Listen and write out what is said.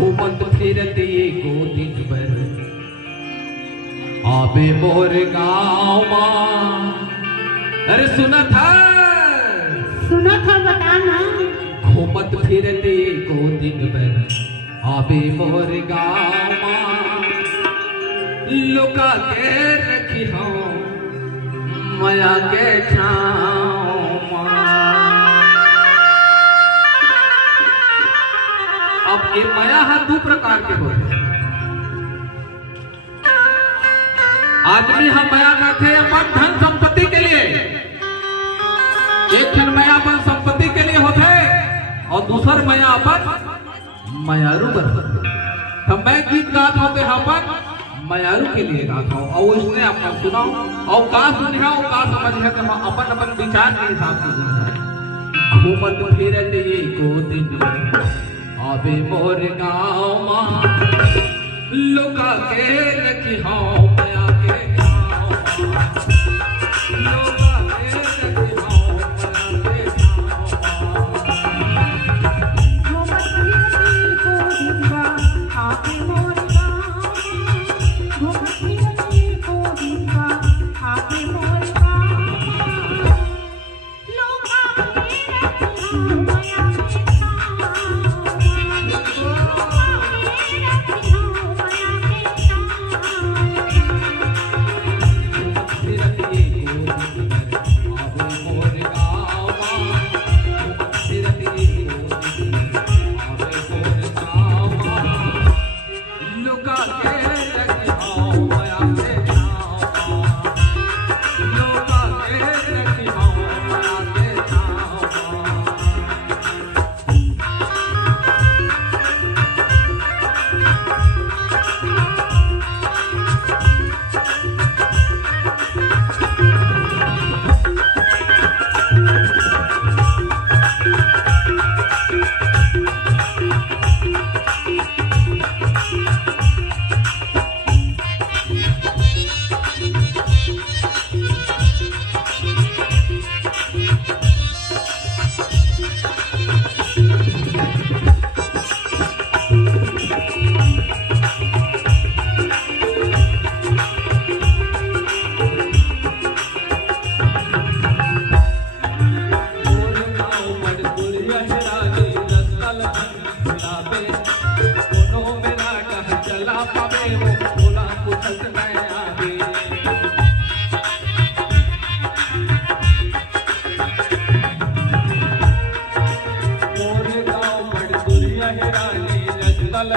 घूमत फिरत एको दिन भर आबे मोर गाँव माँ। अरे सुना था बताना। घूमत फिरत एको दिन भर आबे मोर गाँव माँ। लुका के रखी हूँ माया के छाँव माँ। अब ये माया है दो प्रकार के होते। आदमी हम माया करते हैं अपन धन संपत्ति के लिए, एक क्षण माया अपन संपत्ति के लिए होते और दूसर माया अपन मायारू बनते। तो मैं गीत गात होते अपन मायारू के लिए गाता हूँ और इसने आपका सुनाओ और का सुनिया और का समझ है कि हम अपन अपन विचार के हिसाब से सुनिए। घूमत फिरत एको दिन आबे मोर गाँव माँ। लुका के रखी हूँ माया के छाँव माँ। लुका के रखी हूँ माया के छाँव माँ। घूमत फिरत एको दिन भर आबे मोर गाँव माँ। घूमत फिरत एको दिन भर आबे मोर गाँव माँ। लुका के रखी हूँ माया के छाँव माँ। लुका के रखी हूँ माया के छाँव मोर गाँव बड़ दुरिया है रानी रजतल